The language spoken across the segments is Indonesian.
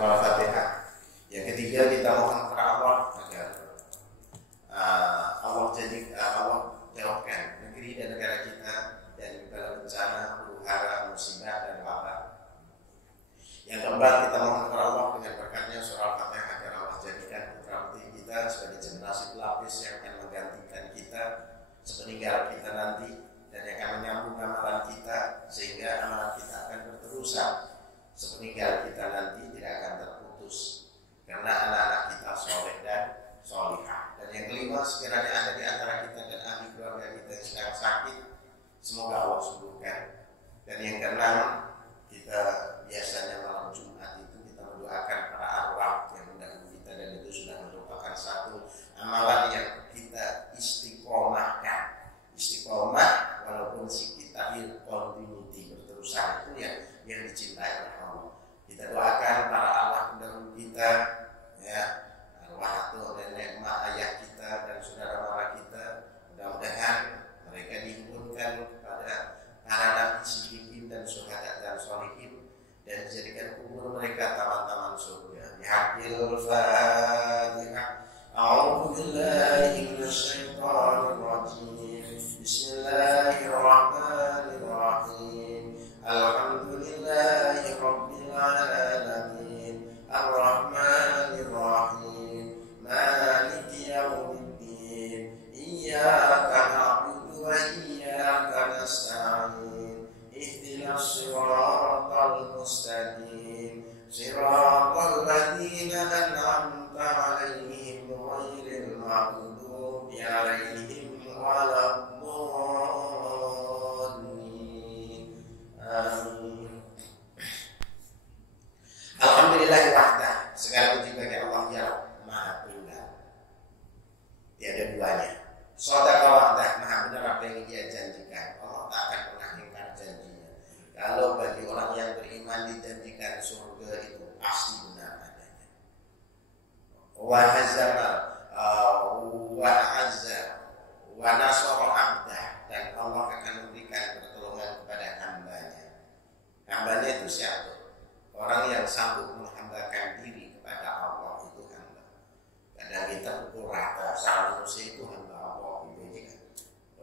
surah Al-Fatihah. Yang ketiga, kita mohon kepada Allah agar Allah jauhkan negeri dan negara kita dari segala bencana, huru-hara, musibah dan wabah. Yang keempat, kita mohon kepada Allah dengan berkatnya surah Al-Fatihah agar Allah jadikan putra putri kita sebagai generasi pelapis yang akan menggantikan kita sepeninggal kita nanti, dan yang akan menyambung amalan kita sehingga amalan kita akan berterusan sepeninggal kita nanti, tidak akan terputus karena anak-anak kita soleh dan solihah. Dan yang kelima, sekiranya ada di antara kita dan ahli keluarga kita yang sedang sakit, semoga Allah sembuhkan. Dan yang keenam, kita biasanya malam Jumat itu kita mendoakan para arwah yang mendahului kita, dan itu sudah merupakan satu amalan yang kita istiqomahkan. Istiqomah walaupun kita continuity berterusan, itu yang dicintai oleh Allah. Kita doakan para arwah pendahulu kita, ya, arwah atau nenek mak ayah kita dan saudara mara kita, mudah-mudahan mereka dihubungkan kepada para nabi, siddiqin dan syuhada dan sholihin, dan dijadikan kubur mereka taman-taman surga. Bihaqqil Fatihah. A'udzu billahi minasy syaithanir rajim. Bismillahirrahmanirrahim. Alhamdulillahi rabbil alamin. Ar-Rahmanir Rahim. Maliki yaumiddin. Iyyaka na'budu wa iyyaka nasta'in. Ihdinas siratal mustaqim. Siratal ladzina an'amta 'alaihim ghairil maghdubi 'alaihim waladdallin. Amin. Alhamdulillah wahdah, segala puji bagi Allah yang Maha Tunggal, tiada duanya. Shadaqah wahdah, Maha benar apa yang Dia janjikan. Allah tak akan pernah ingkar janjinya. Kalau bagi orang yang beriman dijanjikan surga, itu pasti benar adanya. Wa hazama wa azza wa nasara abdah, dan Allah akan memberikan pertolongan kepada hambanya. Hambanya itu siapa? Orang yang sanggup menghambakan diri kepada Allah, itu hamba. Kadang kita pukul rata, sama manusia itu hamba Allah, gitu kan.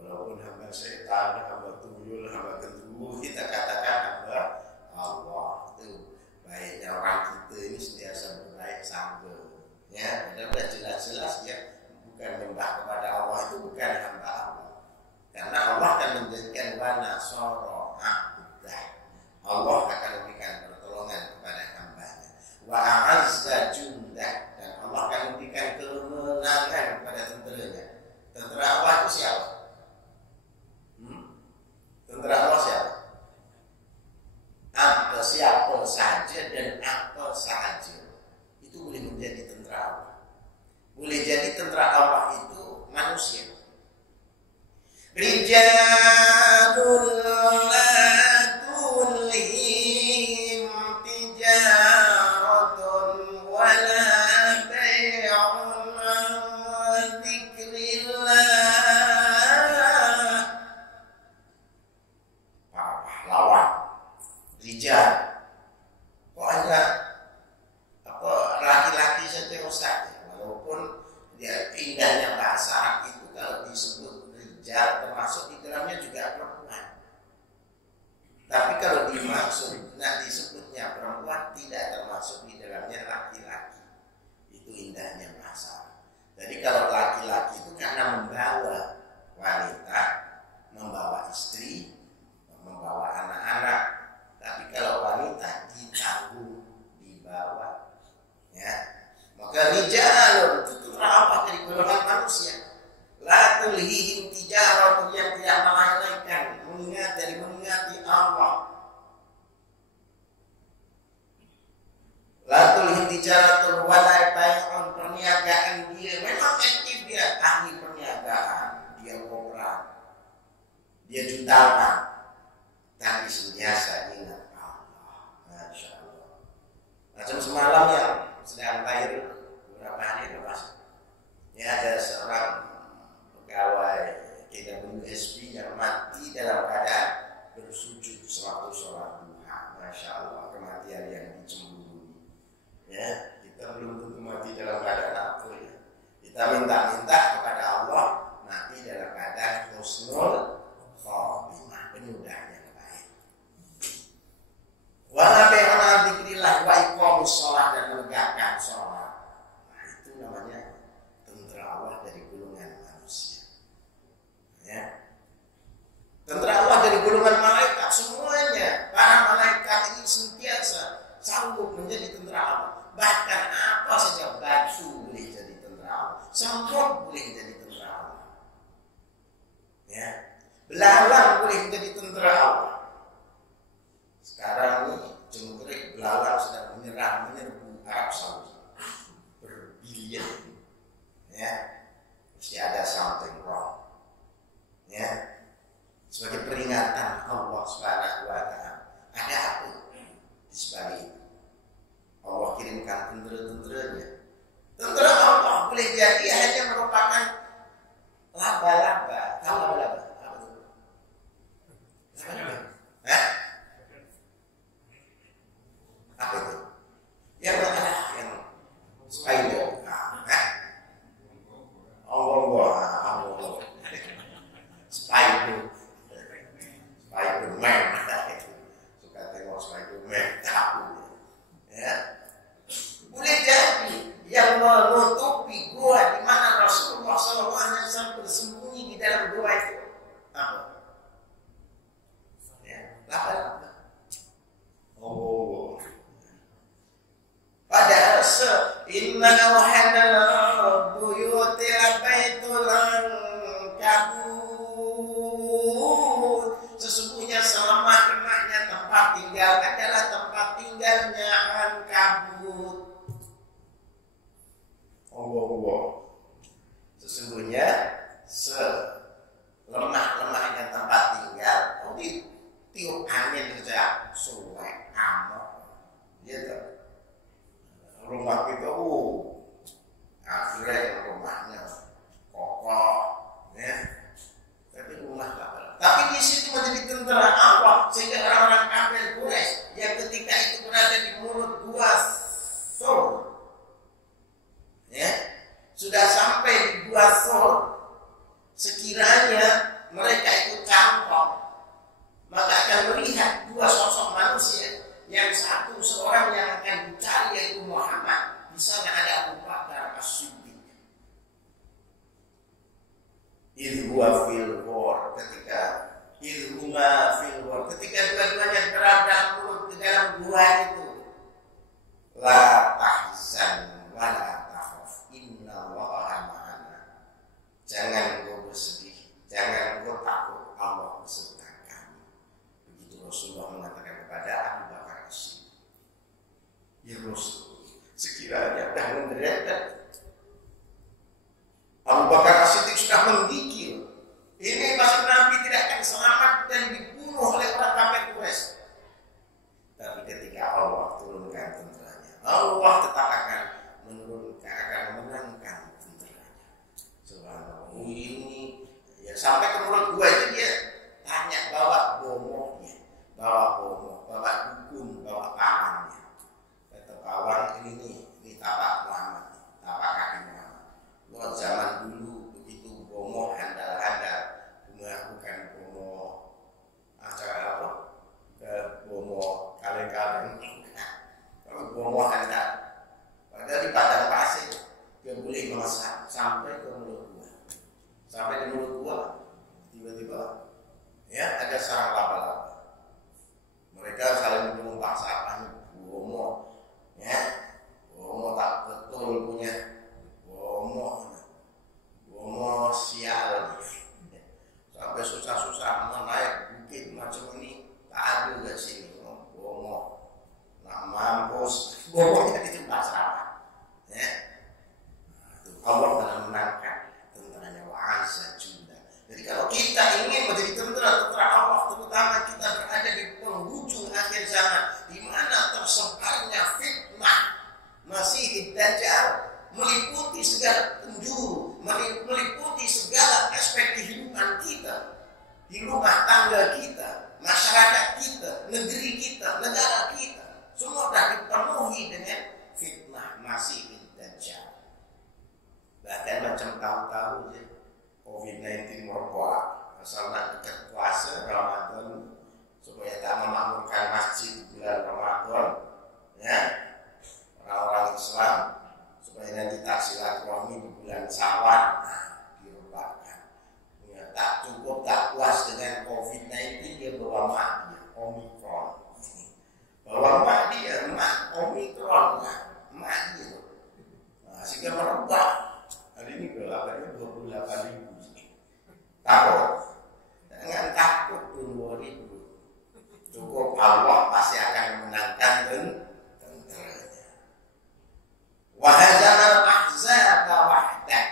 Walaupun hamba setan, hamba tuyul, hamba genderuwo, kita katakan hamba Allah. Itu baiknya orang kita ini sentiasa berbaik sangka. Ya, sudah jelas-jelas ya, bukan menyembah kepada Allah, itu bukan hamba Allah. Karena Allah akan menjadikan wa nasara abdah. Allah akan memberikan pertolongan kepada hambanya. Wa a'azza jundah, dan Allah akan memberikan kemenangan kepada tenteranya. Tentera Allah itu siapa? Tentera Allah siapa? Apa siapa saja dan apa saja itu boleh menjadi tentera Allah. Boleh jadi tentera Allah itu manusia. Rijalul la tulhihim tijaratun wala bai'un an dzikrillah. Para pahlawan, rijal. Kok ada laki-laki saja Ustaz? Walaupun dia indahnya bahasa Arab itu kalau disebut rijal termasuk di dalamnya juga perempuan. Tapi kalau dimaksud, disebutnya perempuan, tidak termasuk di dalamnya laki-laki. Itu indahnya bahasa. Jadi kalau laki-laki itu karena membawa wanita, membawa istri, membawa anak-anak. Tapi kalau wanita ditanggung, dibawa, ya. Maka rijalun itu terapa dari golongan manusia. La tulhihim tijaratun, yang tidak melalaikan mengingati Allah. La tulhihim tijaratun wala bai'un, perniagaan dia memang aktif, dia ahli perniagaan, dia koperan, dia jutawan, tapi senantiasa ingat Allah. Masya Allah. Macam semalam yang sedang lahir beberapa hari lepas, ya, ada seorang pegawai KWSP yang mati dalam keadaan bersujud sewaktu sholat duha. Masya Allah, kematian yang dicemburu. penyudahnya baik. Wala bi'ana dzikrillah wa iqamus shalah dan menegakkan shalat. Nah, itu namanya tentara Allah dari golongan manusia. Ya. Tentara Allah dari golongan malaikat semuanya. Para malaikat ini sentiasa sanggup menjadi tentara Allah. Bahkan apa saja, batu boleh jadi tentara Allah, semut boleh jadi tentara Allah. Ya. Belalang boleh menjadi tentara Allah. Sekarang ini jengkrik belalang sedang menyerbu Arab Saudi berbilion. Ya, mesti ada something wrong. Ya, sebagai peringatan Allah Subhanahu wa Ta'ala. Ada apa di sebalik itu? Allah kirimkan tentara-tentaranya. Tentara Allah boleh jadi hanya merupakan laba-laba. Tahu laba-laba? Apa itu? Laba-laba? Hah? Apa itu? Yang mana? Yang spider. Allah. Spiderman. Suka tengok Spiderman. Tahu. Ya. Boleh jadi yang menutupi gua di mana Rasulullah SAW bersembunyi di dalam gua itu. Apa? Ya, laba-laba. Oh. Padahal inna awhana buyutil baitul ankabut. Sesungguhnya selemah-lemahnya tempat tinggal adalah tempat tinggalnya ankabut. Allah. Sesungguhnya selemah-lemahnya tempat tinggal. Tiup angin saja suwek amok. Gitu. Rumah kita akhirnya rumahnya kokoh, ya. Tapi rumah lah. Tapi di situ menjadi tentara Allah sehingga orang-orang kafir Quraisy yang ketika itu berada di mulut gua Sur, ya, sudah sampai di gua Sur. Sekiranya mereka itu cangkok, maka akan melihat dua sosok manusia. Yang satu seorang yang akan dicari yaitu Muhammad. Di sana ada Abu Bakar As-Siddiq. Idhuma fil war, ketika dua-duanya berada di dalam gua itu. La tahzan wa la takhaf, innallaha ma'ana. Jangan engkau bersedih, jangan engkau takut, Allah beserta kami. Begitu Rasulullah mengatakan kepada Abu Bakar As-Siddiq. Ya Rasul, sekiranya dah menderita. Abu Bakar As-Siddiq sudah menggigil. Ini pasti Nabi tidak akan selamat dan dibunuh oleh orang kafir Quraisy. Tapi ketika Allah turunkan tentaranya, Allah tetap akan menenangkan tentaranya. Subhanallah. Ini ya, sampai ke mulut gua itu dia tanya bawa bomohnya, bawa dukun, bawa tangannya. Kata kawan ini tapak Muhammad, tapak kaki Muhammad. Buat zaman dulu begitu bomoh handal-handal, bukan bomoh acara apa? Bomoh kaleng-kaleng, bomoh handal. Padahal di padang pasir dia boleh memesan sampai ke mulut gua. Sampai di mulut gua tiba-tiba ya ada sarang laba-laba. Mereka saling menumpang sapanya bomoh, ya. Bomoh tak betul punya bomoh sial. Sampai susah-susah menaik bukit macam ini tak ada di sini. Bomoh nak mampus, bomohnya di tempat salah. Ya. Allah telah menangkan tentaranya wa'azza junda. Jadi kalau kita ingin menjadi tentara Allah, terutama kita berada di penghujung akhir zaman, di mana tersebarnya fitnah Masih Dajjal, meliputi segala penjuru, meliputi segala aspek kehidupan kita, di rumah tangga kita, masyarakat kita, negeri kita, negara kita, semua sudah dipenuhi dengan fitnah Masih Dajjal. Bahkan macam tahu-tahu je COVID-19 merebak, masalah dekat puasa Ramadan Omikron. Bahwa emak Omikron, emak gitu. Nah, sehingga merebak. Hari ini kabarnya 28.000. Takut. Jangan takut dulu. Cukup Allah pasti akan memenangkan tentaranya. Wahazamal ahzaba wahdah,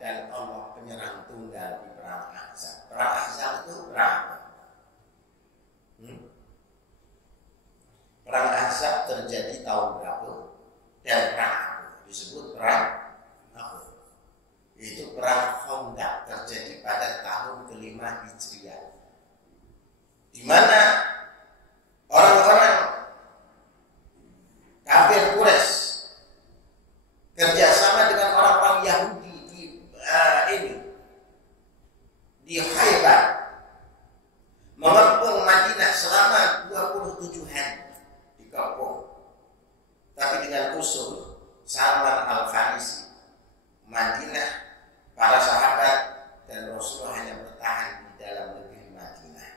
dan Allah penyerang tunggal di perang Ahzab. Perang Ahzab itu perang. Perang Ahzab terjadi tahun berapa? Dan perang disebut perang apa? Itu perang Khandaq terjadi pada tahun ke-5 Hijriah. Di mana orang-orang kafir Quraisy kerjasama dengan orang-orang Yahudi di Khaybar mengepung Madinah selama 27 hari dikepung. Tapi dengan usul Salman Al-Farisi, Madinah, para sahabat dan Rasulullah hanya bertahan di dalam negeri Madinah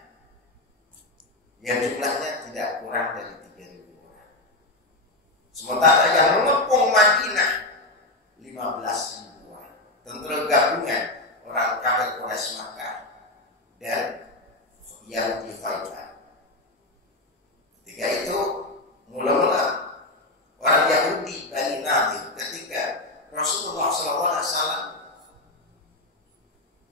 yang jumlahnya tidak kurang dari 3.000 orang. Sementara yang mengepung Madinah 15.000 orang, tentara gabungan orang kafir Quraisy Makkah dan Yahudi Khaybar. Ketika itu mula-mula orang Yahudi Bani Nadir, ketika Rasulullah SAW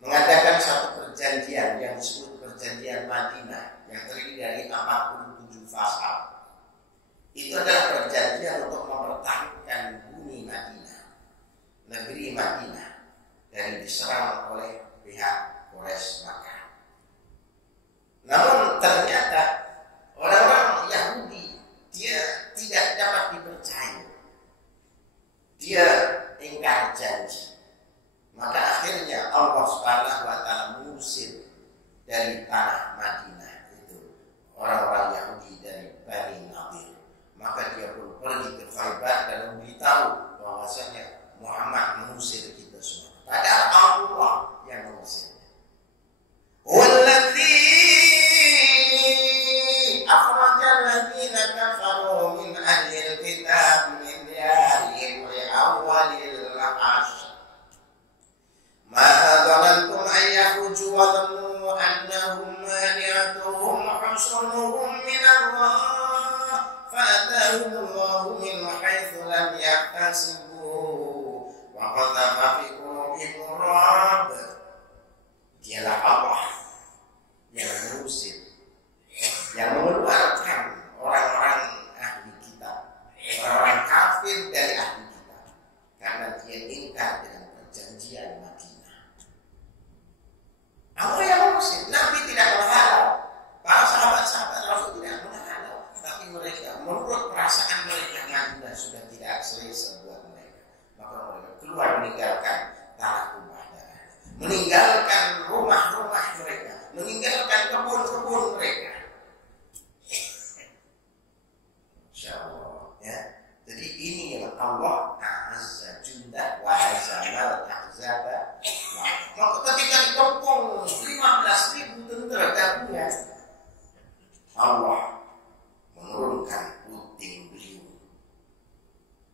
mengadakan satu perjanjian yang disebut perjanjian Madinah yang terdiri dari 47 pasal. Itu adalah perjanjian untuk mempertahankan bumi Madinah, negeri Madinah, dari diserang oleh pihak Quraisy Makkah. Namun ternyata orang-orang Yahudi dia tidak dapat dipercaya. Dia ingkar janji. Maka akhirnya Allah Subhanahu wa taala mengusir dari tanah Madinah itu orang-orang Yahudi dari Bani Nadir. Maka dia pun pergi ke Khaybar dan memberitahu bahwasanya Muhammad mengusir kita semua. Padahal Allah yang mengusirnya. Walladzi akhrajal ladzina kafaru min ahlil kitab min diyarihim li awwalil hashr. Ma dhanantum an yakhruju wa dhannu annahum mani'atuhum husunuhum min Allah fa'atahum Allah min haitsu lam yahtasibu wa qadhafa fi qulubihim ra'b. Dialah Allah yang mengusir, yang mengeluarkan orang-orang ahli kitab, orang-orang kafir dari ahli kitab, karena dia ingkar dengan perjanjian Madinah. Allah yang mengusir. Nabi tidak menghalau, para sahabat-sahabat Rasul tidak menghalau, tapi mereka menurut perasaan mereka Madinah sudah tidak selesa buat mereka, maka mereka keluar meninggalkan tanah rumah darah, meninggalkan rumah-rumah mereka, meninggalkan kebun-kebun mereka. Insyaallah ya. Jadi ini yang Allah azza jundah wa azamal ahzaba. Maka ketika dikepung 15.000 tentara gabungan, Allah menurunkan puting beliung.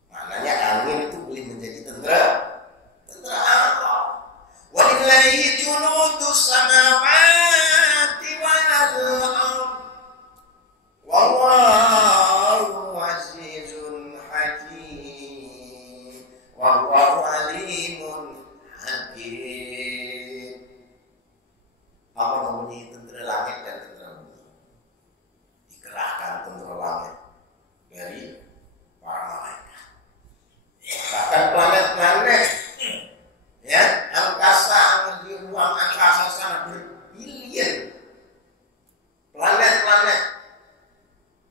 Maknanya angin itu boleh menjadi tentara Allah. Walillahi junudus samawati wal ardh. Wallahu azizun hakim. Wallahu alimun hakim. Allah mempunyai tentara langit dan tentara bumi. Dikerahkan tentara langit dari para malaikat. Bahkan planet-planet ya, angkasa, di ruang angkasa sana berbilion planet-planet.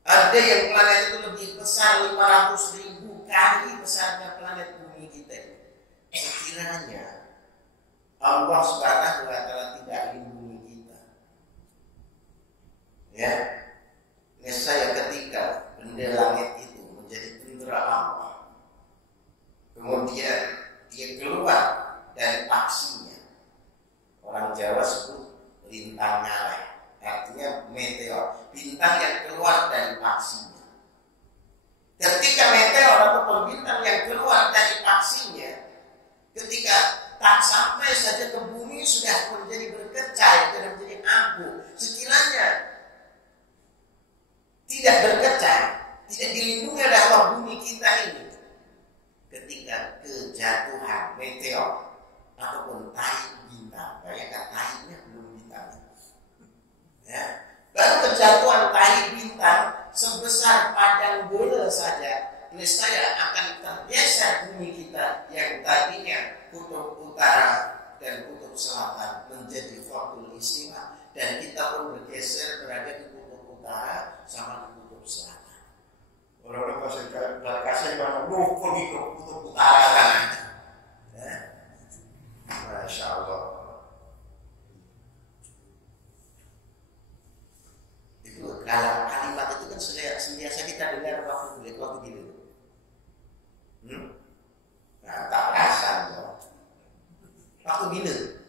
Ada yang planet itu lebih besar 500.000 kali besarnya planet bumi kita. Sekiranya Allah Subhanahu wa taala tidak lindungi kita, ya, nescaya ketika benda langit itu menjadi tentara Allah, kemudian dia keluar dari aksinya, orang Jawa sebut lintang nyalek, artinya meteor, bintang bintang yang keluar dari paksinya. Ketika meteor ataupun bintang yang keluar dari paksinya, ketika tak sampai saja ke bumi sudah menjadi berkecai, sudah menjadi abu. Sekiranya tidak berkecai, tidak dilindungi oleh Allah bumi kita ini, ketika kejatuhan meteor ataupun tahi bintang, bayangkan tahinya belum bintang, ya, baru kejatuhan tahi bintang sebesar padang bola saja, niscaya akan tergeser bumi kita yang tadinya kutub utara dan kutub selatan menjadi fakul istiwa, dan kita pun bergeser berada di kutub utara sama di kutub selatan. Orang-orang kasih mana pergi ke kutub utara kan? Ya. Masya Allah. Itu kalau kalimat itu kan sentiasa kita dengar waktu gitu. Nah, tak perasan loh. Waktu gini.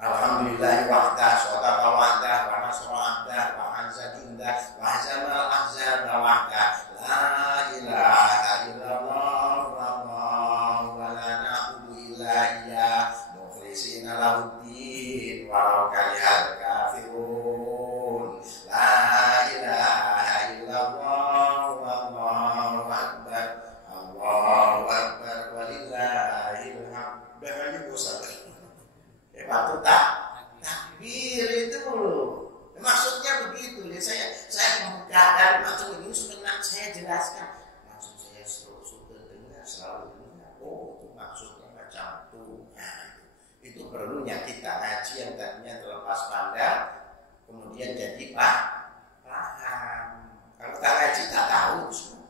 Alhamdulillah wahdah, sholata wahdah, wa nasra wahdah, wa anza jundah, wa hazamal ahzab wahdah. La ilaha illallah wallahu wa la na'budu illa iyyah mukhlishina lahuddin walau karihal kafirun. La ilaha illallah wallahu akbar. Allahu akbar walillahil hamd. Bahaya bosan. Waktu takbir itu maksudnya begitu ya, saya membukakan maksud ini sudah saya jelaskan, maksud saya sudah dengar, selalu dengar. Oh, itu maksudnya macam itu. Nah, itu perlunya kita ngaji yang tadinya terlepas pandang kemudian jadi paham. Kalau tak ngaji tak tahu semua,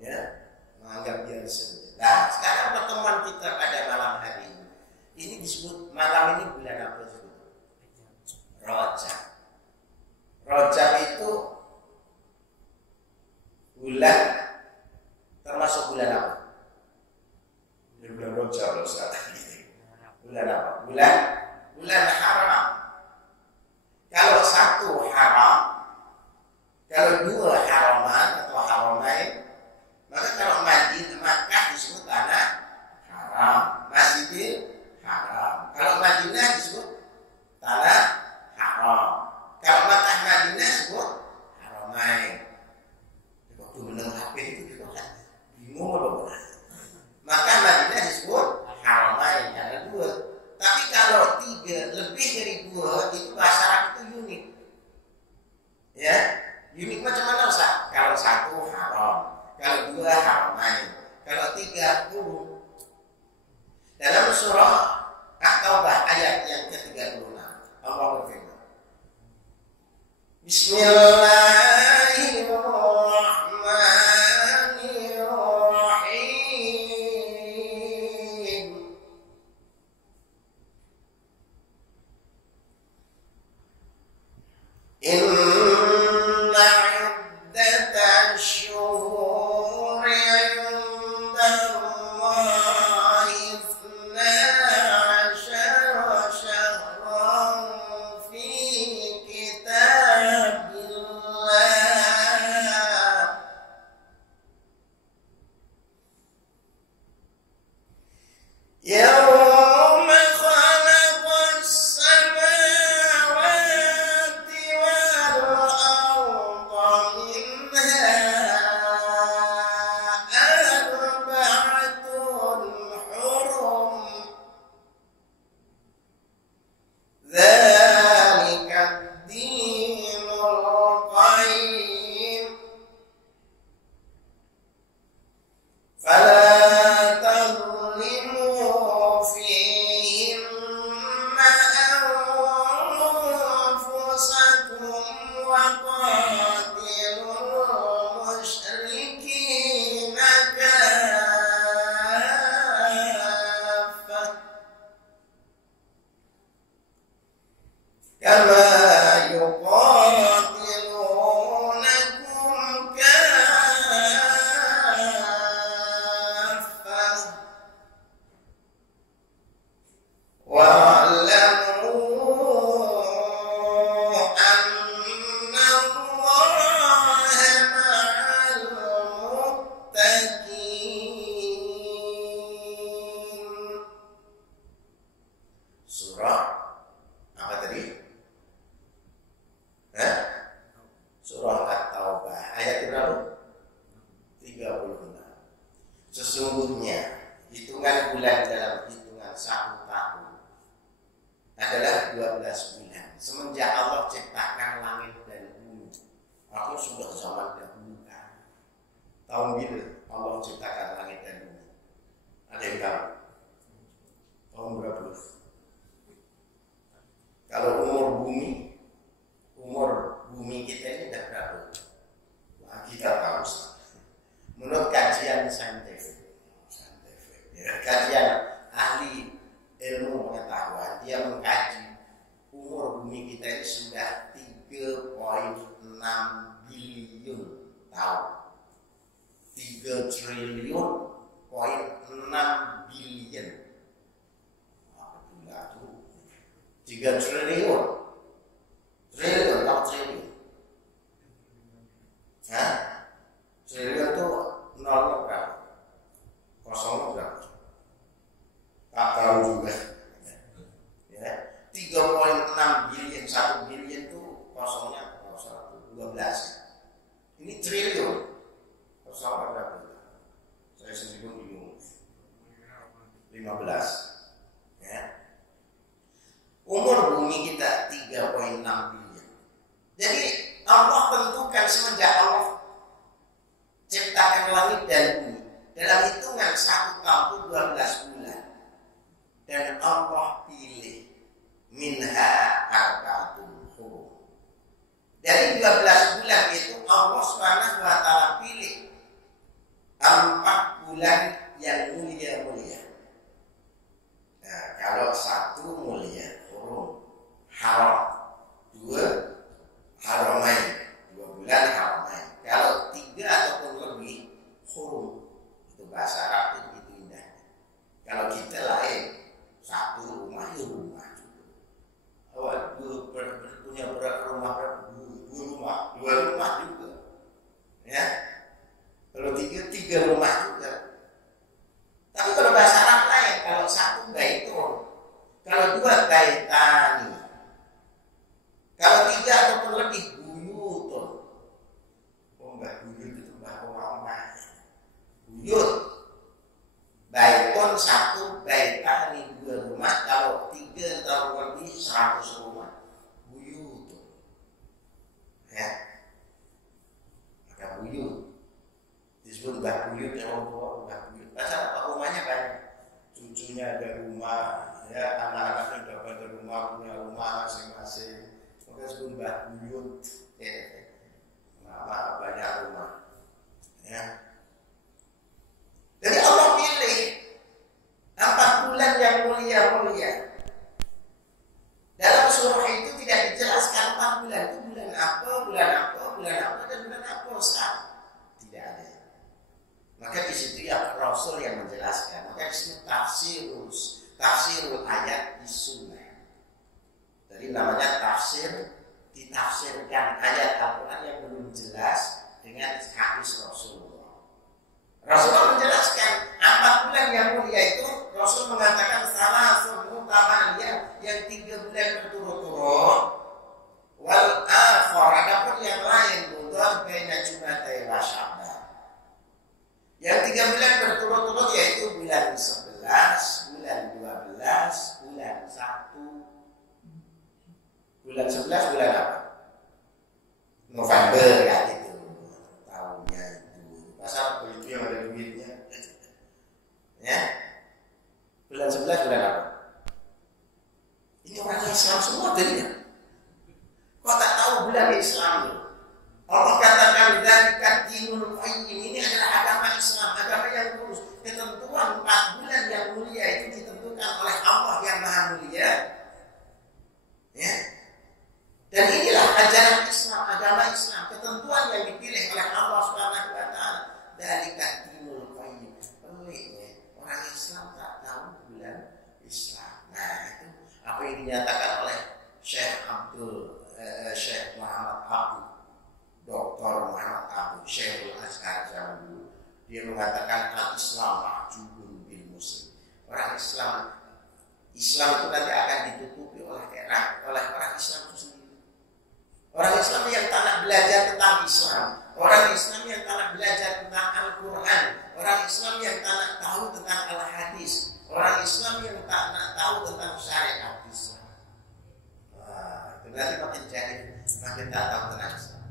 ya, menganggap biasa. Nah, sekarang pertemuan kita pada malam hari ini disebut malam ini bulan apa disebut? Rajab. Rajab itu bulan termasuk bulan apa? Bulan Rajab loh sekarang ini. Bulan apa? Bulan haram. Kalau satu haram, kalau dua haraman atau haramain, maka kalau Madinah Makkah disebut tanah haram, Masjidil haram. Kalau Madinah disebut tanah haram. Kalau Makkah Madinah disebut haramain. Waktu menang HP itu juga kan bingung loh. Makkah Madinah disebut haramain, ada dua. Tapi kalau tiga lebih dari dua itu bahasa Arab itu unik. Ya, unik macam mana Ustaz? Kalau satu haram, kalau dua haramain, kalau tiga kurung. Dalam surah At-Taubah ayat yang ke-36 Allah berfirman, Bismillahirrahmanirrahim. Inna iddatash syuhuri 'inda واعلموا أن tahun bila Allah ciptakan langit dan bumi? Ada yang tahu? Tahun berapa? Kalau umur bumi kita ini udah berapa? Wah, kita tahu. Menurut kajian saintifik, ya, kajian ahli ilmu pengetahuan, dia mengkaji umur bumi kita ini sudah 3,6 bilion tahun. 3 triliun poin 6 billion. Apa pula itu? 3 triliun. Triliun atau triliun? Hah? Triliun itu nolnya berapa? Kosongnya berapa? Tak tahu juga. Ya, 3,6 billion, 1 billion itu kosongnya 12. Ini triliun. Kosongnya berapa? Saya sendiri pun bingung. 15. Ya. Umur bumi kita 3,6 billion. Jadi Allah tentukan semenjak Allah ciptakan langit dan bumi dalam hitungan 1 tahun 12 bulan. Dan Allah pilih minha arba'atun hurum. Dari 12 bulan itu Allah Subhanahu wa taala pilih 4 bulan yang mulia-mulia. Nah, kalau 1 mulia, hurum, haram. 2 haramain, 2 bulan haramain. Kalau 3 ataupun lebih, hurum. Itu bahasa Arab itu begitu indah. Kalau kita lain, 1 rumah ya rumah juga. Awal punya rumah berapa? 2 rumah juga. Ya. Kalau 3 rumah juga. Tapi kalau bahasa Arab lain, kalau 1 baitun, kalau 2 baitani, kalau 3 ataupun lebih buyutun. Oh enggak, buyut itu bahasa orang. Buyut. Baitun 1, baitani 2 rumah, kalau 3 atau lebih 100 rumah. Buyutun. Ya. Maka buyut disebut mbah buyut, ya orang tua mbah buyut. Pasal apa? Rumahnya banyak, cucunya ada rumah, ya anak-anaknya udah pada rumah, punya rumah masing-masing. Maka disebut mbah buyut. Nama banyak rumah. Ya. Jadi Allah pilih 4 bulan yang mulia-mulia. Dalam surah itu tidak dijelaskan 4 bulan itu bulan apa, dan bulan apa, Ustaz. Tidak ada. Maka di situ ya Rasul yang menjelaskan. Maka di sini tafsirul ayat di sunnah. Jadi namanya tafsir, ditafsirkan ayat Al-Quran yang belum jelas dengan hadis Rasulullah. Rasulullah menjelaskan 4 bulan yang mulia itu. Rasul mengatakan salah satu tamannya yang 3 bulan berturut-turut. Wal akhir, adapun yang lain mudhar baina Jumadai wa Sya'ban. Yang 3 bulan berturut-turut yaitu bulan 11, bulan 12, bulan 1. Bulan 11 bulan apa? November ya itu. Tahunnya itu. Pasal itu yang ada duitnya. Ya. Bulan 11 bulan apa? Ini orang Islam semua tadinya. Kok tak tahu bulan Islam itu? Allah katakan dzalika dinul qayyim, ini adalah agama Islam, agama yang lurus. Ketentuan 4 bulan yang mulia itu ditentukan oleh Allah yang Maha Mulia. Ya. Dan inilah ajaran Islam, agama Islam, ketentuan yang dipilih oleh Allah Subhanahu wa taala. Dzalika dinul qayyim. Peliknya orang Islam tak tahu bulan Islam. Nah, itu apa yang dinyatakan oleh Syekh Muhammad Abu, Dr. Muhammad Abu, Syekhul Azhar zaman dulu. Dia mengatakan al-Islam mahjubun bil muslim. Orang Islam itu nanti akan ditutupi oleh orang Islam itu sendiri. Orang Islam yang tak nak belajar tentang Islam, orang Islam yang tak nak belajar tentang Al-Quran, orang Islam yang tak nak tahu tentang Al-Hadis, orang Islam yang tak nak tahu tentang syariat Islam. Berarti makin jahil, makin tak tahu tentang Islam.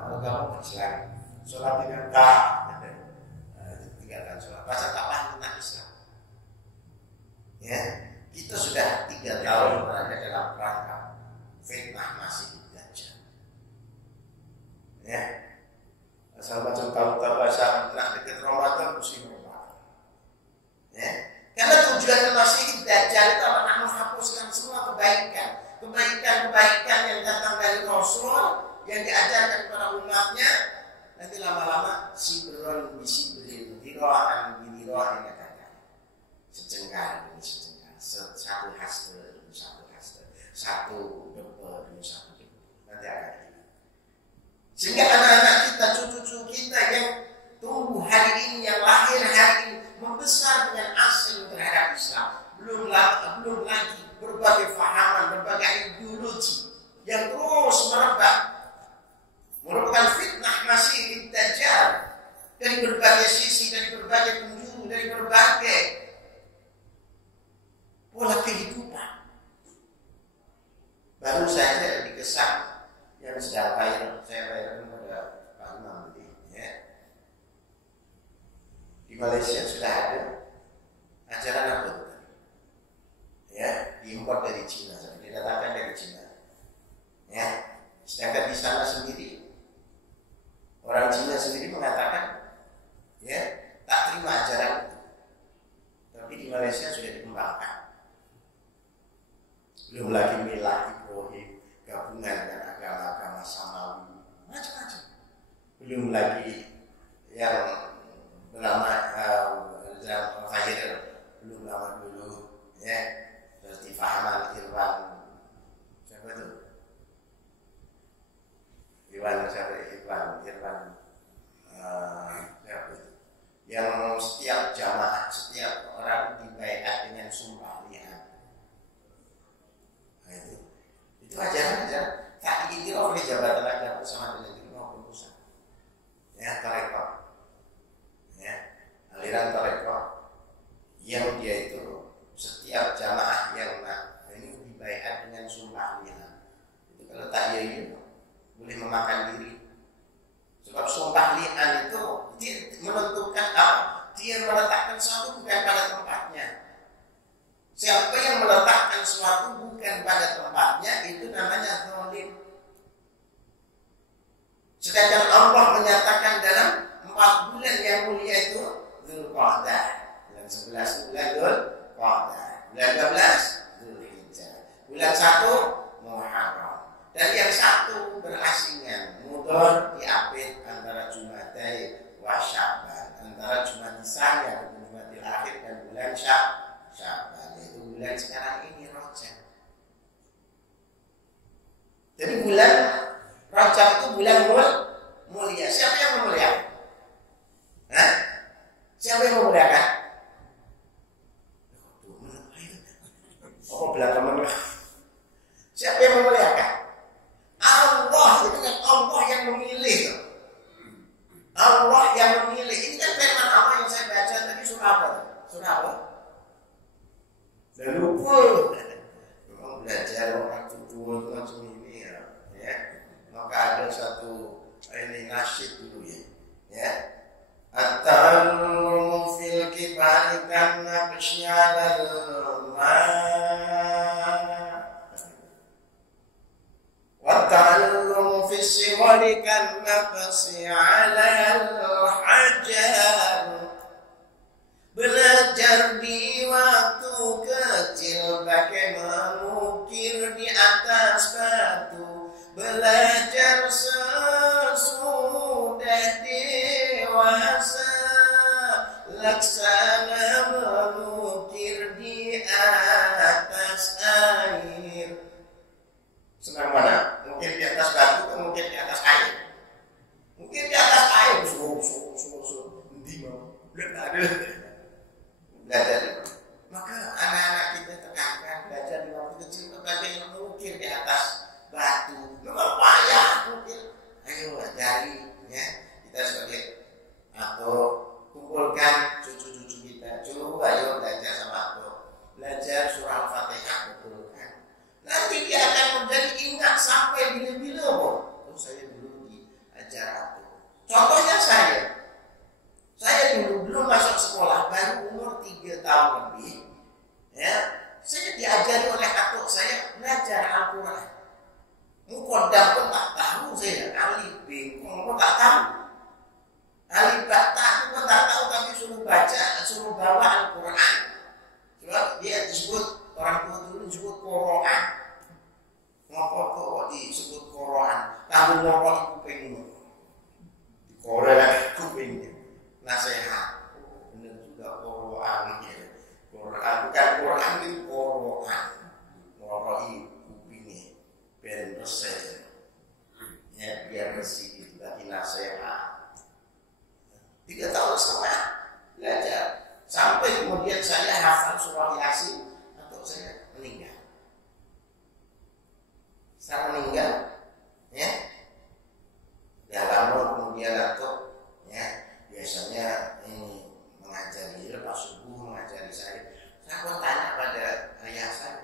Agama Islam, sholat dengan tak, meninggalkan sholat. Baca tambahan tentang Islam. Ya, kita sudah 3 tahun berada dalam rangka fitnah Masih Dajjal. Ya, asal macam tahu bahasa nak dekat Ramadan mesti berubah. Ya, karena tujuan Masih Dajjal itu adalah menghapuskan semua kebaikan yang datang dari Rasul yang diajarkan kepada umatnya. Nanti lama-lama sibron bisibrin, dirohan bidirohan katakan. Sejengkal demi sejengkal, satu haste demi satu haste, satu depa demi satu depa. Nanti akan gitu. Sehingga anak-anak kita, cucu-cucu kita yang tumbuh hari ini, yang lahir hari ini, membesar dengan asing terhadap Islam. Belum lagi berbagai fahaman, berbagai ideologi yang terus merupakan fitnah Masih Dajjal dari berbagai sisi, dari berbagai penjuru, dari berbagai pola kehidupan. Baru saja dikesan yang sedang viral, saya viral pada Pak Imam tadi, ya. Di Malaysia sudah ada ajaran apa itu? Ya, diimpor dari Cina, didatangkan dari Cina. Ya, sedangkan di sana sendiri orang Cina sendiri mengatakan, ya, tak terima ajaran itu. Tapi di Malaysia sudah dikembangkan. Belum lagi milah Ibrahim, gabungan dengan agama-agama samawi, macam-macam. Belum lagi yang bernama belum lama dulu, ya, seperti Fahaman Irwan, siapa itu? Irwan siapa itu? Yang setiap jamaah, setiap orang dibaiat dengan sumpah lihat. Nah, itu ajaran tak diiktiraf oleh jabatan agama bersama dengan diri maupun pusat. Ya, tarekat. Ya, aliran tarekat yang dia itu setiap jamaah yang ini dibaiat dengan sumpah lihat. Itu kalau tak iya boleh memakan diri. Sebab sumpah li'an itu dia menentukan apa? Dia meletakkan sesuatu bukan pada tempatnya. Siapa yang meletakkan sesuatu bukan pada tempatnya itu namanya zalim. Sedangkan Allah menyatakan dalam 4 bulan yang mulia itu Dzulqa'dah, bulan 11 bulan Dzulqa'dah, bulan 12 Dzulhijjah, bulan 1 Muharram. Dan yang satu berasingan, mudhar diapit antara Jumadai wa Sya'ban, antara Jumadisani atau Jumadil Akhir dan bulan Sya'ban, yaitu bulan sekarang ini Rajab. Jadi bulan Rajab itu bulan mulia. Siapa yang memuliakan? Hah? Siapa yang memuliakan? Oh, belakang. Siapa yang memuliakan? Allah, itu kan Allah yang memilih. Allah yang memilih. Ini kan firman Allah yang saya baca tadi surah apa? Surah apa? Dan lupa. Memang belajar orang tua itu macam ini ya. Maka ada satu ini nasyid dulu ya. At-ta'allumu fil kibari karena kesyalal والتعلم في الصغر كالنفس على الحجر. Belajar di waktu kecil bagai mengukir di atas batu. Belajar sesudah dewasa laksana mengukir di atas air. Senang mana? Mungkin di atas batu atau mungkin di atas air? Mungkin di atas air. Nanti mau belajar. Maka anak-anak kita tekankan belajar di waktu kecil berbagai yang mungkin di atas batu. Memang payah mungkin. Ayo ajari ya kita sebagai atau kumpulkan cucu-cucu Kodam pun tak tahu saya. Alif, bengkong pun tak tahu. Alif, bata pun tak tahu, tapi suruh baca, suruh bawa Al-Quran. Sebab dia disebut, orang tua dulu disebut Quran. Ngokok disebut Quran. Tahu ngokok kupingmu. Korek kupingnya. Nasihat. Benar juga Quran. Quran bukan Quran, ini Quran. Ngokok kupingnya. Biar bersih. Ya, biar bersih itu tadi nasihat. 3 tahun setengah belajar. Sampai kemudian saya hafal surah Yasin atau saya meninggal. Setelah meninggal, ya, ya lama kemudian atau ya biasanya ini mengajari lepas subuh mengajari saya pun tanya pada ayah saya,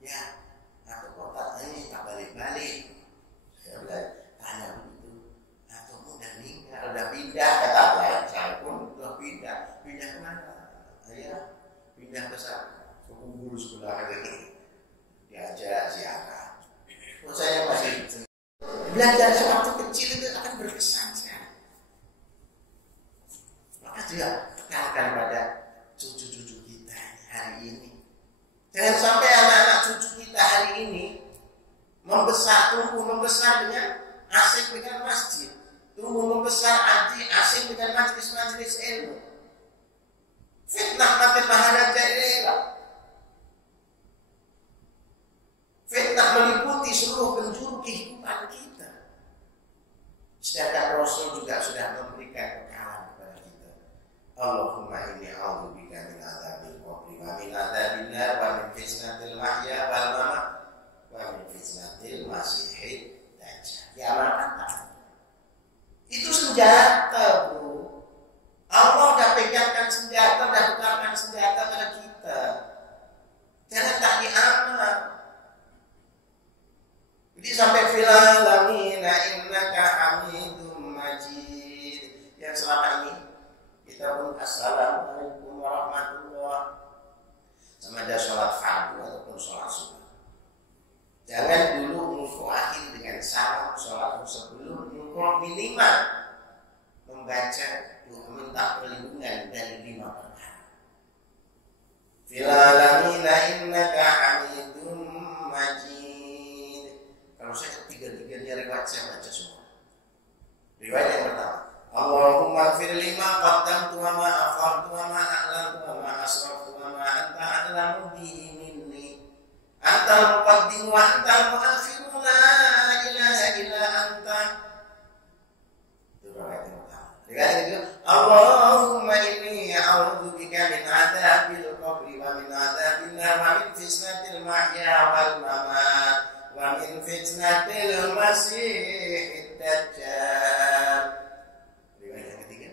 ya, atau kota ini tak balik-balik. Saya bilang tanya begitu, atau udah meninggal, udah pindah kata saya pun udah pindah kemana? Saya pindah ke sana, ke kubur sebelah ini, diajak ziarah. Saya masih belajar sewaktu kecil itu akan berkesan sekali. Maka juga tekankan pada cucu-cucu kita hari ini. Jangan sampai anak-anak cucu kita hari ini tumbuh membesar dengan asik dengan masjid, tumbuh membesar asik dengan majelis-majelis ilmu. Fitnah makin bahaya jadilah. Fitnah meliputi seluruh penjuru kehidupan kita. Sedangkan Rasul juga sudah memberikan bekalan kepada kita. Allahumma inni a'udzubika min adzabil qabri wa min adzabil nar wa min fitnatil mahya wal mamat wa min fitnatil masiihid dajjal. Ya kata. Itu senjata, Bro. Allah dah pegangkan senjata, dah bekalkan senjata pada kita. Jangan tak diamal. Jadi sampai filalamina innaka hamidum majid. Yang selama ini kita pun assalamualaikum warahmatullah. Sama ada sholat fardu ataupun sholat sunnah. Jangan dulu engkau akhir dengan salam sholat sebelum engkau minimal membaca doa minta perlindungan dari 5 perkara. Filalamina innaka hamidum majid. Kalau saya tiga-tiganya riwayat saya baca semua. Riwayat yang pertama, Allahumma ighfir lima qaddamtu wa ma akhartu wa ma a'lantu wa ma asraftu wa ma anta a'lamu bihi minni. Antal muqaddim wa antal mu'akhir la ilaha illa anta. Itu riwayat yang pertama. Riwayat yang kedua, Allahumma inni a'udzubika min adzabil qabri wa min adzabil nar wa min fitnatil mahya wal mamat wa min fitnatil masiihid dajjal. Riwayat yang ketiga,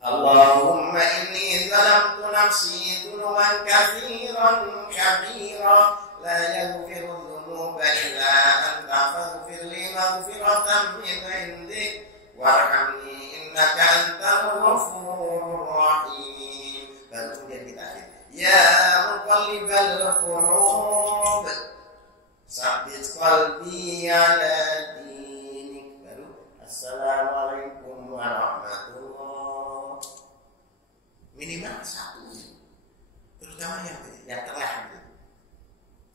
Allahumma inni zalamtu nafsi dzulman katsiran kabira la yaghfiru dzunuba illa anta faghfir li maghfiratan min 'indik warhamni innaka antal ghafurur rahim. Baru kemudian kita akhir, ya muqallibal qulub sabbit qalbi ala dinik. Baru assalamualaikum warahmatullah. Minimal 1, terutama yang tengah itu.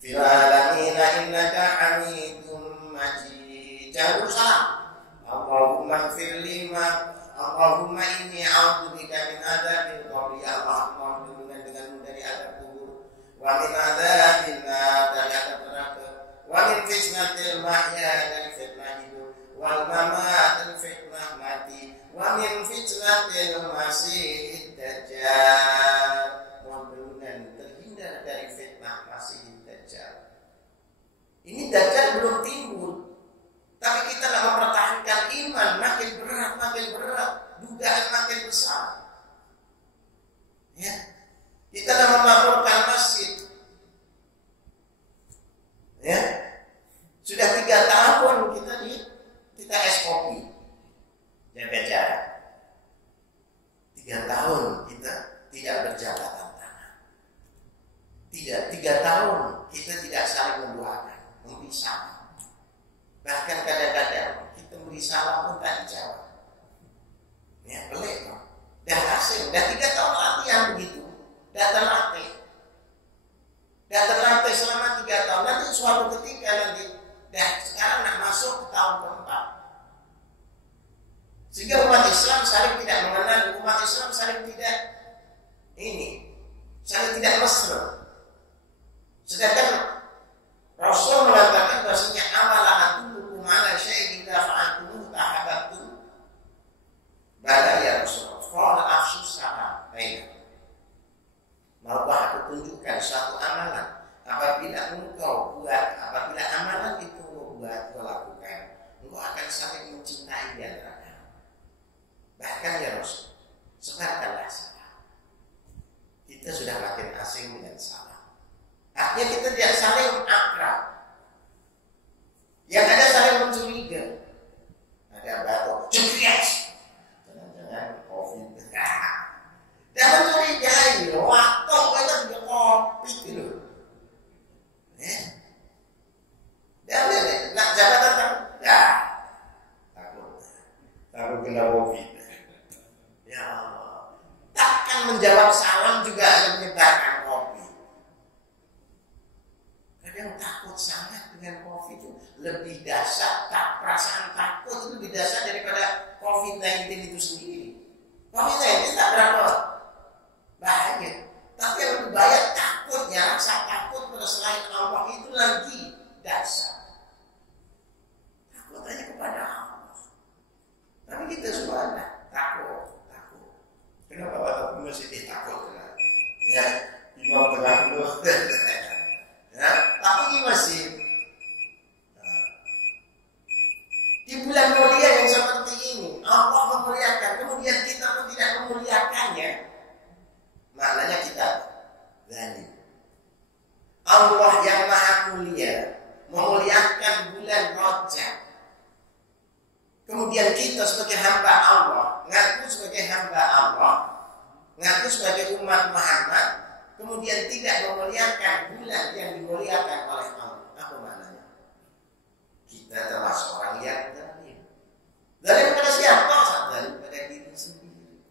Fil alamina innaka hamidum majid. Jangan salam. Allahumma ighfir lima, Allahumma inni a'udzubika min adzabil qabri. Allahumma dengan dari azab kubur, wa min adzabil nar, dari azab neraka, wa min fitnatil mahya, dari fitnah hidup, wal mamat, dari fitnah mati, wa min fitnatil masiihid dajjal. Mohon terhindar dari fitnah masiihid dajjal. Ini dajjal belum timbul, tapi kita tidak mempertahankan iman, makin berat, dugaan makin besar. Ya, kita tidak memakmurkan masjid. Ya, sudah 3 tahun kita es kopi, jaga jarak. 3 tahun kita tidak berjabatan tangan. 3 tahun kita tidak saling mendoakan, mempisah. tahun keempat. Sehingga umat Islam saling tidak mengenal, umat Islam saling tidak mesra. Sedangkan Rasul mengatakan bahasanya amalan adullukum ala syai'in idza fa'altumuhu tahabbtum. Bala ya Rasul, qala afsus salam. Maukah aku tunjukkan suatu amalan apabila amalan itu kau lakukan, engkau akan saling mencintai di antara kamu. Bahkan ya Rasul, sebarkanlah salam. Kita sudah makin asing dengan salam. Artinya kita tidak saling akrab. Yang ada saling mencuriga. Ada batuk, curigas. Jangan-jangan COVID. Dan mencurigai, waktu kita juga kopi gitu. Nak jabatan takut kena COVID. Ya Allah, takkan menjawab salam juga akan menyebarkan COVID. Kadang takut sangat dengan COVID itu lebih dahsyat, perasaan takut itu lebih dahsyat daripada COVID-19 itu sendiri. COVID-19 tak berapa bahaya, tapi yang lebih bahaya takutnya, rasa takut pada selain Allah itu lagi dahsyat. Takut hanya kepada Allah. Tapi kita semua takut. Kenapa Bapak mesti takut? Ya, imam tengah dulu. Ya, tapi masih di bulan mulia yang seperti ini, Allah memuliakan, kemudian kita pun tidak memuliakannya. Maknanya kita zalim. Allah yang maha mulia memuliakan bulan Rajab. Kemudian kita sebagai hamba Allah, ngaku sebagai hamba Allah, ngaku sebagai umat Muhammad, kemudian tidak memuliakan bulan yang dimuliakan oleh Allah. Apa maknanya? Kita termasuk orang yang zalim. Zalim pada siapa? Zalim pada diri sendiri.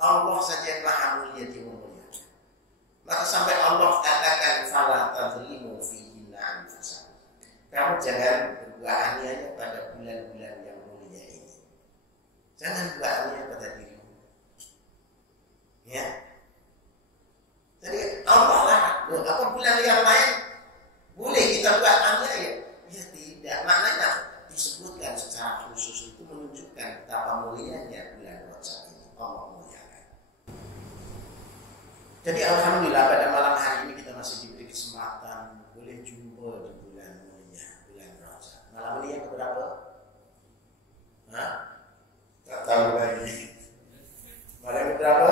Allah saja yang maha mulia dia memuliakan. Maka sampai Allah katakan fala tadzlimu fihinna anfusakum. Kamu jangan berbuat aniaya pada bulan-bulan yang mulia ini. Jangan berbuat aniaya pada dirimu. Ya. Jadi Allah larang. Apa bulan yang lain boleh kita buat aniaya? Ya tidak. Maknanya disebutkan secara khusus itu menunjukkan betapa mulianya bulan Rajab ini. Allah muliakan. Jadi alhamdulillah pada malam hari ini kita masih diberi kesempatan boleh jumpa di bulan mulia, bulan Rajab. Malam mulia keberapa? Tak tahu lagi. Malam keberapa?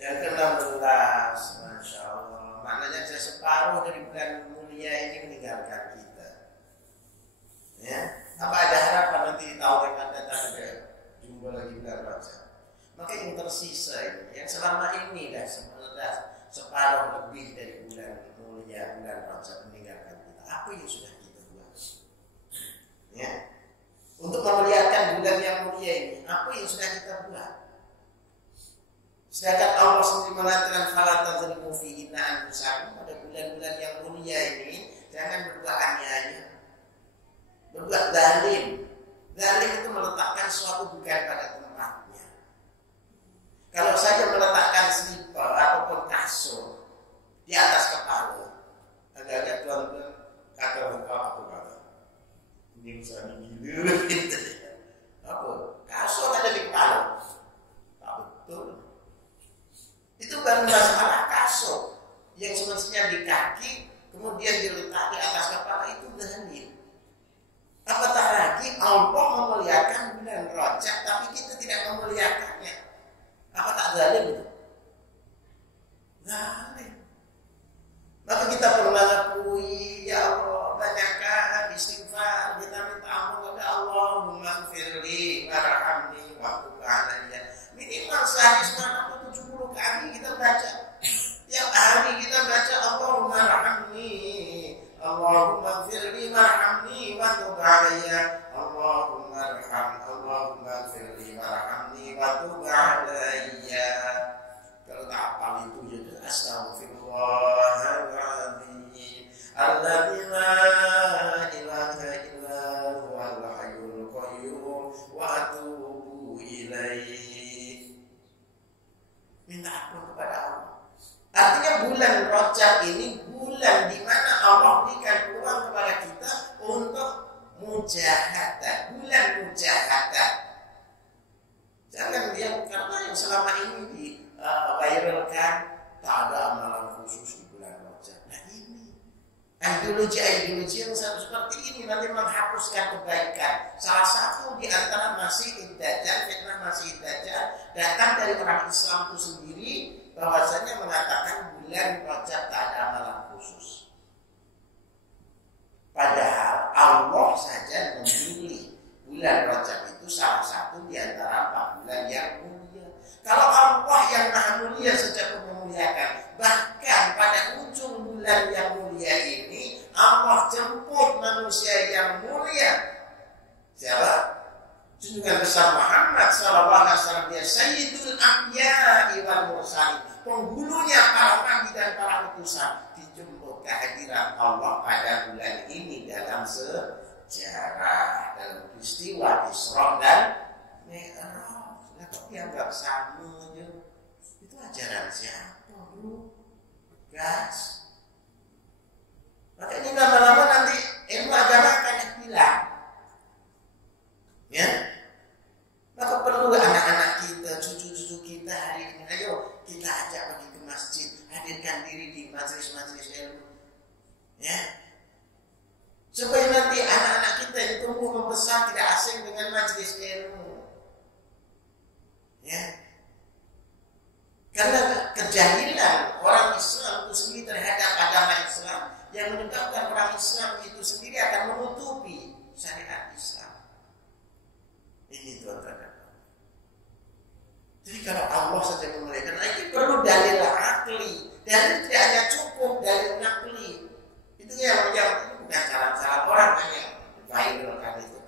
Yang ke-16. Masya Allah. Maknanya saya separuh dari bulan mulia ini meninggalkan kita. Ya. Apa ada harapan nanti tahun yang akan datang ada jumpa lagi bulan Rajab? Maka yang tersisa ini, yang selama ini dah separuh lebih dari bulan mulia, bulan Rajab meninggalkan kita. Apa yang sudah kita buat? Ya. Untuk memuliakan bulan yang mulia ini, apa yang sudah kita buat? Sedangkan Allah sendiri mengatakan fala tadzlimu fihinna anfusakum, pada bulan-bulan yang mulia ini jangan berbuat aniaya, berbuat zalim. Zalim itu meletakkan sesuatu bukan pada tempatnya. Kalau saja meletakkan slipper ataupun kasur di atas kepala, agak-agak tuan-tuan kata apa kata? Ini bisa gila gitu. Apa? Kasur ada di kepala. Tak betul. Itu bukan masalah kasur yang semestinya di kaki kemudian diletak di atas kepala, itu zalim. Apatah lagi Allah memuliakan bulan Rajab tapi kita tidak memuliakannya. Apa tak zalim itu? Zalim. Maka kita perlu mengakui, ya Allah, banyakkan istighfar, kita minta ampun kepada Allahumma mujahadah, bulan mujahadah. Jangan dia karena yang selama ini di viralkan tak ada amalan khusus di bulan Rajab. Nah ini ideologi yang seperti ini nanti menghapuskan kebaikan. Salah satu di antara Masih Dajjal, fitnah Masih Dajjal datang dari orang Islam itu sendiri, bahwasanya mengatakan bulan Rajab tak ada amalan khusus. Padahal Allah saja memilih bulan Rajab itu salah satu di antara 4 bulan yang mulia. Kalau Allah yang maha mulia sejak memuliakan, bahkan pada ujung bulan yang mulia ini Allah jemput manusia yang mulia. Siapa? Junjungan besar Muhammad sallallahu alaihi wasallam, dia Sayyidul Anbiya'i wal Mursalin, penghulunya para nabi dan para utusan, dijemput kehadiran Allah pada bulan ini dalam sejarah, dalam peristiwa Isra dan Mi'raj. Lah kok dianggap sama aja? Itu ajaran siapa, bro? Gas. Maka ini lama-lama nanti ilmu agama akan hilang. Ya? Maka perlu anak-anak kita, cucu-cucu kita hari ini, ayo kita ajak pergi ke masjid, hadirkan diri di majelis-majelis ilmu. Ya? Supaya nanti anak-anak kita yang tumbuh membesar tidak asing dengan majelis ilmu. Ya. Karena kejahilan orang Islam itu sendiri terhadap agama Islam yang menyebabkan orang Islam itu sendiri akan menutupi syariat Islam. Ini tuan-tuan. Jadi kalau Allah saja memuliakan, itu perlu dalil akli. Dalil tidak hanya cukup dalil nakli. Itu yang bukan cara-cara orang yang viralkan itu.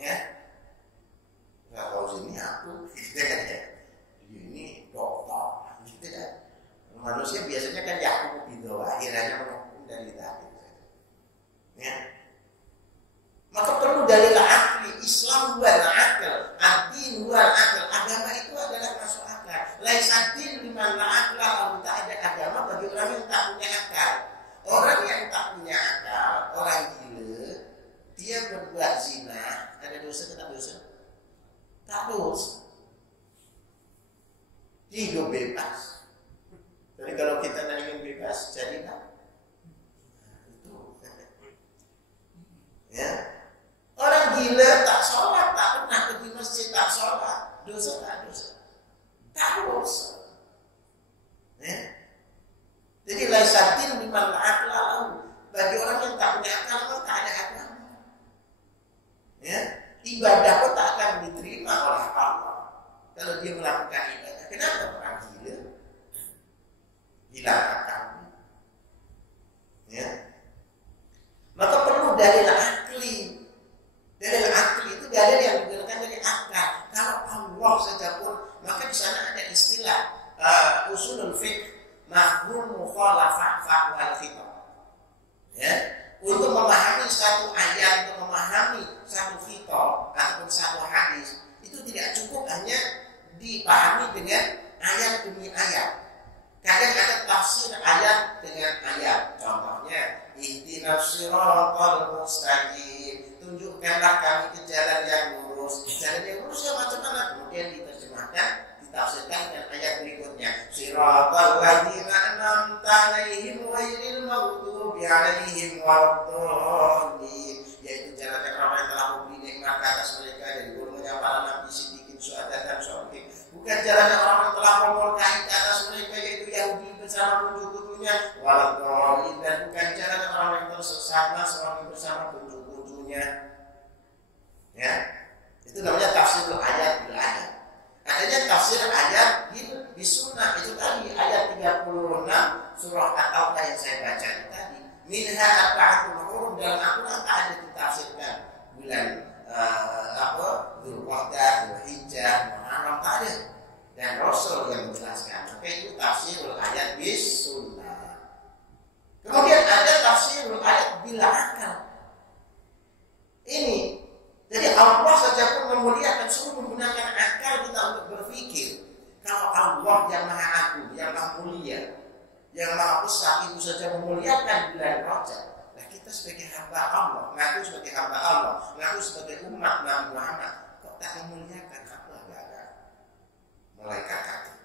Ya. Nggak tahu sini aku, gitu kan ya. Ini dokter, gitu kan. Manusia biasanya kan yakin gitu, akhirnya menhukum dari tadi. Ya. Maka perlu dalil akli. Islam wal akal, ad-din wal akal. Agama itu adalah masuk akal. Laisa din liman la akal, tak ada agama bagi orang yang tak punya akal. Orang yang tak punya akal, orang gila, dia berbuat zina, ada dosa atau tak dosa? Tak dosa. Hidup bebas. Jadi kalau kita ingin bebas, jadi tak? Itu. Ya. Orang gila tak sholat, tak pernah pergi masjid, tak sholat, dosa tak dosa? Tak dosa. Ya. Jadi laisatin liman akal, bagi orang yang tak punya akal, tak ada agama. Ya. Ibadah pun tak akan diterima oleh Allah kalau dia melakukan ibadah. Kenapa orang gila? Hilang akalnya. Ya. Maka perlu dalil akli. Dalil akli itu dalil yang digunakan dari akal. Kalau Allah saja pun, maka di sana ada istilah usulul fiqh, mafhum mukhalafah wal khitab. Ya, untuk memahami satu ayat, untuk memahami satu khitab ataupun satu hadis, itu tidak cukup hanya dipahami dengan ayat demi ayat. Kadang ada tafsir ayat dengan ayat. Contohnya, ihdinas siratal mustaqim, tunjukkanlah kami ke jalan yang lurus. Jalan yang lurus yang macam mana? Kemudian diterjemahkan, ditafsirkan dengan ayat berikutnya. Siratal ladzina an'amta 'alaihim ghairil maghdubi 'alaihim waladdallin. Yaitu jalan yang orang yang telah memberi nikmat ke atas mereka dari golongan para nabi, siddiqin, syuhada dan sholihin. Bukan jalan yang orang yang telah memurkai ke atas mereka, yaitu Yahudi bersama kuncu-kuncunya, waladdallin, dan bukan jalan yang orang yang tersesat Nasrani bersama kuncu-kuncunya. Ya, itu namanya tafsir ayat bil ayat. Adanya tafsir ayat di sunnah, itu tadi ayat 36 surah At-Taubah yang saya baca tadi. Minha arba'atul hurum, dalam Al-Quran tak ada ditafsirkan bulan Dzulqa'dah, Dzulhijjah, Muharram, tak ada. Dan Rasul yang menjelaskan. Maka itu tafsirul ayat bis sunnah. Kemudian ada tafsirul ayat bil akal. Ini, jadi Allah saja pun memuliakan, suruh menggunakan akal kita untuk berpikir. Kalau Allah yang maha agung, yang maha mulia, yang maha besar itu saja memuliakan bulan Rajab, nah kita sebagai hamba Allah mengaku sebagai hamba Allah, mengaku sebagai umat Nabi Muhammad, kok tak memuliakan aku agak-agak mulai kakak.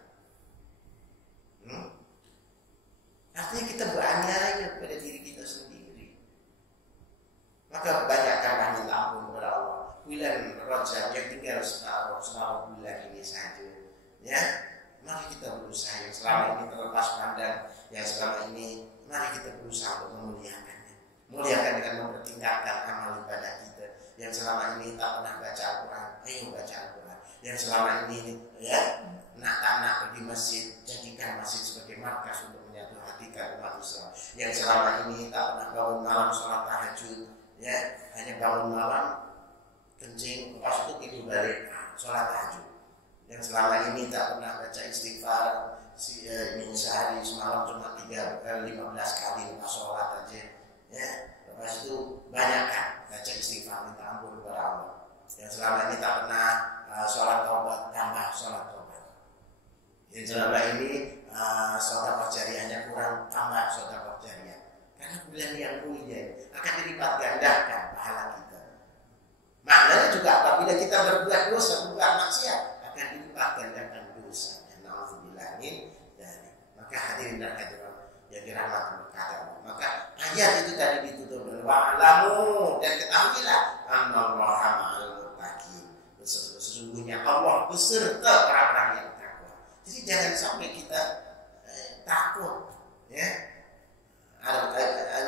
Artinya kita beraniaya kepada diri kita sendiri. Maka banyakkanlah minta ampun kepada Allah. Bulan Rajab yang tinggal separuh bulan ini saja, ya. Mari kita berusaha yang selama ini terlepas pandang, yang selama ini mari kita berusaha untuk memuliakannya. Muliakan dengan mempertingkatkan amal ibadah kita. Yang selama ini tak pernah baca Al-Quran, ayo baca Al-Quran. Yang selama ini ya tak nak pergi masjid, jadikan masjid sebagai markas untuk menyatu hatikan umat Islam. Yang selama ini tak pernah bangun malam sholat tahajud, ya hanya bangun malam kencing, lepas itu tidur balik sholat tahajud. Yang selama ini tak pernah baca istighfar, sehari semalam cuma 15 kali lepas sholat aja, ya. Lepas itu banyakkan baca istighfar, minta ampun kepada Allah. Yang selama ini tak pernah sholat taubat, tambah sholat taubat. Yang selama ini sedekah jariyahnya kurang, tambah sedekah jariyah. Karena bulan yang mulia akan dilipat gandakan pahala kita. Maknanya juga apabila kita berbuat dosa, berbuat maksiat, akan dilipat gandakan dosa. Nauzubillah min dzalik. Maka hadirin dan hadirat yang dirahmati Allah. Maka ayat itu tadi ditutup dengan wa'lamu, dan ketahuilah annallaha ma'al muttaqin. Sesungguhnya Allah beserta orang-orang yang takwa. Jadi jangan sampai kita takut, ya.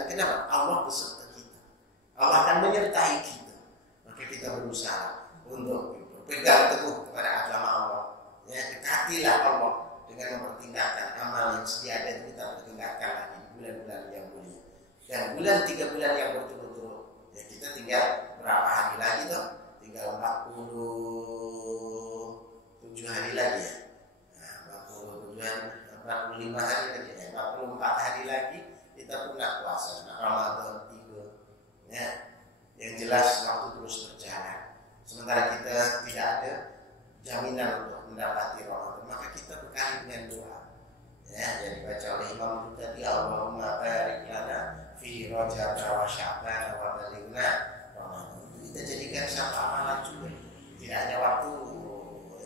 Kenapa? Allah beserta kita. Allah akan menyertai kita. Maka kita berusaha untuk berpegang teguh kepada agama Allah. Ya, dekatilah Allah dengan mempertingkatkan amal yang sedia dan kita pertingkatkan lagi bulan-bulan yang mulia. Dan bulan 3 bulan yang berturut-turut, ya kita tinggal berapa hari lagi tuh? Tinggal 47 hari lagi ya. Nah, 45 hari lagi ya. 44 hari lagi kita pun puasa. Nah, Ramadan 3. Ya. Yang jelas waktu terus berjalan. Sementara kita tidak ada jaminan untuk mendapati Ramadan, maka kita bekali dengan doa. Ya, yang dibaca oleh Imam tadi, Allahumma barik lana fi Rajab wa Sya'ban wa balighna Ramadan. Kita jadikan satu amalan juga. Tidak hanya waktu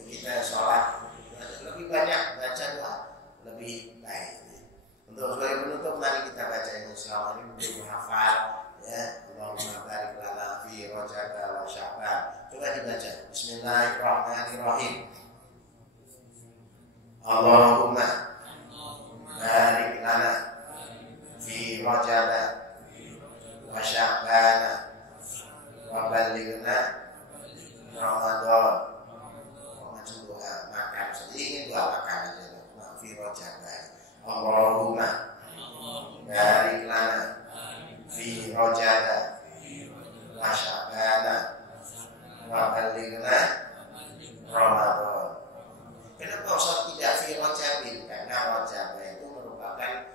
kita sholat, lebih banyak baca doa, lebih baik. Untuk sebagai penutup, mari kita baca yang selama ini menjadi hafal. Ya, Allahumma barik lana fi Rajab wa Sya'ban. Coba dibaca. Bismillahirrahmanirrahim. Allahumma barik lana fi Rajab wa Sya'ban wa balighna Ramadan. Macam doa makan. Jadi ini doa makan aja. Fi Rajab. Allahumma barik lana fi Rajab wa Sya'ban wa balighna Ramadan. Kenapa Ustaz tidak fi Rajabin? Karena Rajab itu merupakan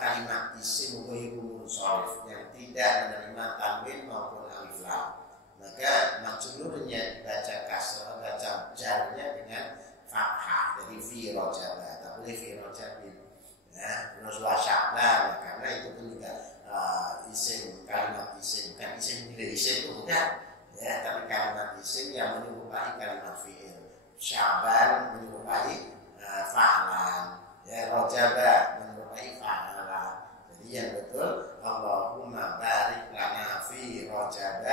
kalimat isim ghairul munsharif yang tidak menerima tanwin maupun alif lam. Maka majrurnya dibaca kasrah, baca jarnya dengan fathah. Jadi fi Rajab, tak boleh fi Rajabin. Ya, terus wa Sya'ban, karena itu pun juga isim, kalimat isim, kan isim bila isim itu bukan, ya, tapi kalimat isim yang menyerupai kalimat fi'il. Sya'ban menyerupai fa'lan, ya, Rajab menyerupai fa'lan. Jadi yang betul, Allahumma barik lana fi Rajab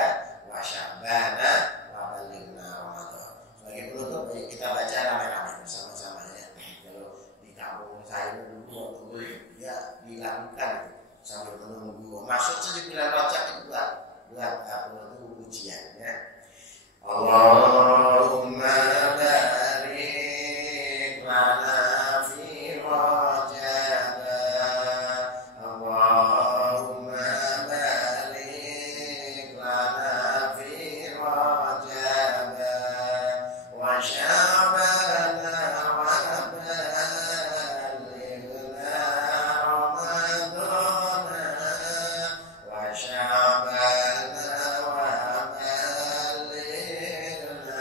wa Sya'ban wa balighna Ramadan. Sebagai penutup, kita baca ramai-ramai bersama-sama ya. Kalau di kampung saya dulu waktu ya dilakukan sambil menunggu masuk saja bulan Rajab itu buat ujian ya. Allahumma barik lana fi Rajab. Allahumma barik lana fi Rajab wa Sya'ban wa balighna Ramadan wa Sya'ban wa balighna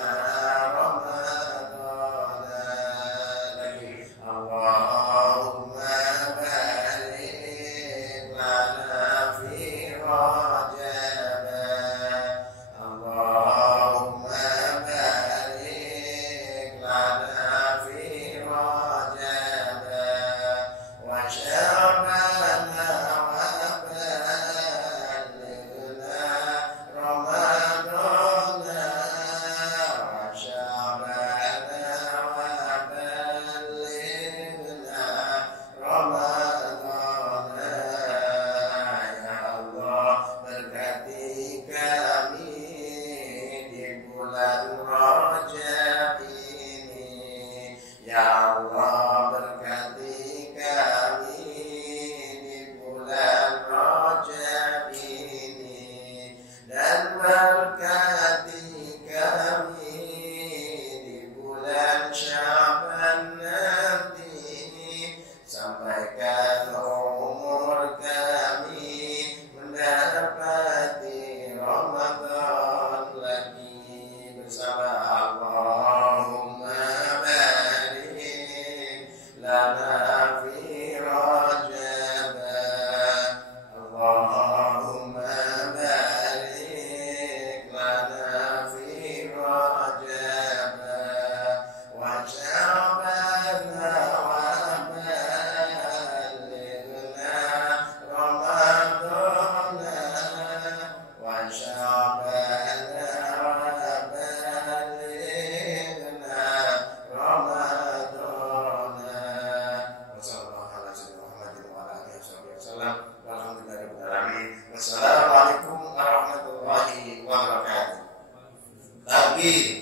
warahmatullahi wabarakatuh. Takbir.